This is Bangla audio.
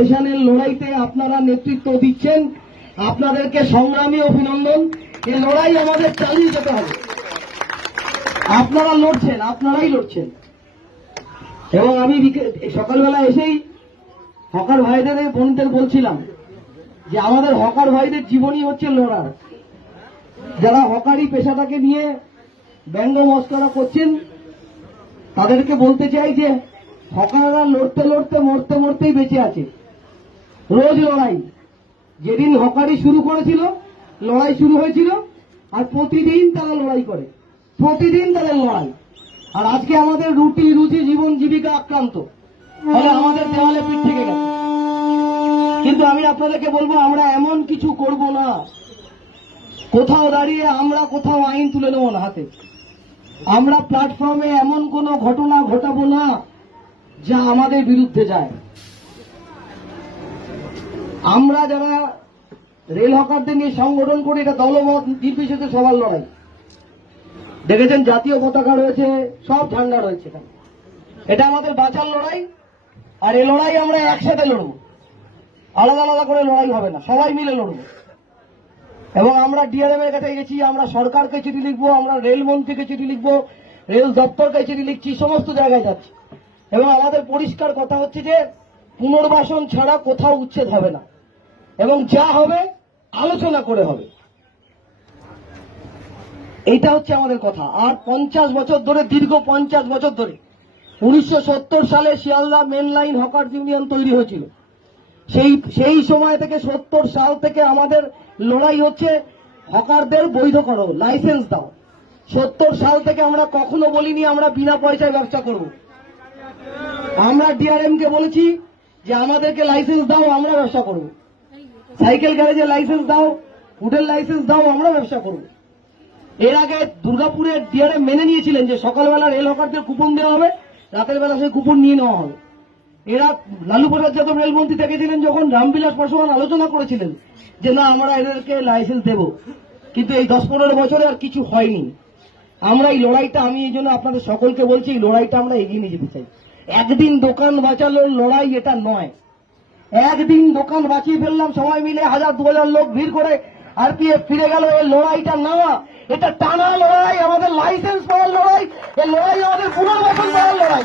স্টেশনের লড়াইতে আপনারা নেতৃত্ব দিচ্ছেন, আপনাদেরকে সংগ্রামী অভিনন্দন। এই লড়াই আমাদের চালিয়ে যেতে হবে। আপনারা লড়ছেন, আপনারাই লড়ছেন। এবং আমি সকালবেলা এসেই হকার ভাইদের বোনদের বলছিলাম যে আমাদের হকার ভাইদের জীবনই হচ্ছে লড়ার। যারা হকারি পেশাটাকে নিয়ে ব্যঙ্গ মস্করা করছেন তাদেরকে বলতে চাই যে হকাররা লড়তে লড়তে মরতে মরতেই বেঁচে আছে। রোজ লড়াই। যেদিন হকারি শুরু করেছিল লড়াই শুরু হয়েছিল, আর প্রতিদিন তারা লড়াই করে, প্রতিদিন তাদের লড়াই। আর আজকে আমাদের রুটি রুজি জীবন জীবিকা আক্রান্ত, ফলে আমাদের দেওয়ালে পিঠ থেকে গেছে। কিন্তু আমি আপনাদেরকে বলবো, আমরা এমন কিছু করব না, কোথাও দাঁড়িয়ে আমরা কোথাও আইন তুলে নেব না হাতে। আমরা প্ল্যাটফর্মে এমন কোন ঘটনা ঘটাবো না যা আমাদের বিরুদ্ধে যায়। আমরা যারা রেল হকারদের নিয়ে সংগঠন করি, এটা দলমত নির্বিশেষে সবার লড়াই। দেখেছেন জাতীয় পতাকা রয়েছে, সব ঝান্ডা রয়েছে এখানে। এটা আমাদের বাঁচার লড়াই, আর এই লড়াই আমরা একসাথে লড়ব, আলাদা আলাদা করে লড়াই হবে না, সবাই মিলে লড়ব। এবং আমরা ডিআরএম এর কাছে গেছি, আমরা সরকারকে চিঠি লিখবো, আমরা রেলমন্ত্রীকে চিঠি লিখবো, রেল দপ্তরকে চিঠি লিখছি, সমস্ত জায়গায় যাচ্ছি। এবং আমাদের পরিষ্কার কথা হচ্ছে যে পুনর্বাসন ছাড়া কোথাও উচ্ছেদ হবে না, এবং যা হবে আলোচনা করে হবে। এইটা হচ্ছে আমাদের কথা। আর 50 বছর ধরে, দীর্ঘ 50 বছর ধরে, 1970 সালে Sealdah main line hawker union তৈরি হয়েছিল। সেই সময় থেকে 70 সাল থেকে আমাদের লড়াই হচ্ছে হকারদের বৈধ করো, লাইসেন্স দাও। 70 সাল থেকে আমরা কখনো বলিনি আমরা বিনা পয়সায় ব্যবসা করব। আমরা ডিআরএম কে বলেছি যে আমাদেরকে লাইসেন্স দাও, আমরা ব্যবসা করব। সাইকেল গ্যারেজের লাইসেন্স দাও, ফুডের লাইসেন্স দাও, আমরা ব্যবসা করব। এর আগে দুর্গাপুরের ডিআরএম মেনে নিয়েছিলেন যে সকালবেলা রেল হকারদের কুপন দেওয়া হবে, রাতের বেলা সেই কুপন নিয়ে নেওয়া হবে। এরা লালু প্রসাদ যাদব রেলমন্ত্রী থেকেছিলেন যখন, রামবিলাস পাসওয়ান আলোচনা করেছিলেন যে না আমরা এদেরকে লাইসেন্স দেব, কিন্তু এই 10-15 বছরে আর কিছু হয়নি। আমরা এই লড়াইটা, আমি এই জন্য আপনাদের সকলকে বলছি, এই লড়াইটা আমরা এগিয়ে নিয়ে যেতে চাই। একদিন দোকান বাঁচানোর লড়াই এটা নয়। একদিন দোকান বাঁচিয়ে ফেললাম সবাই মিলে, 1000-2000 লোক ভিড় করে, আরপিএফ ফিরে গেল, এই লড়াইটা না, এটা টানা লড়াই, আমাদের লাইসেন্স পাওয়ার লড়াই, এই লড়াই আমাদের পুনর্বাসন পাওয়ার লড়াই।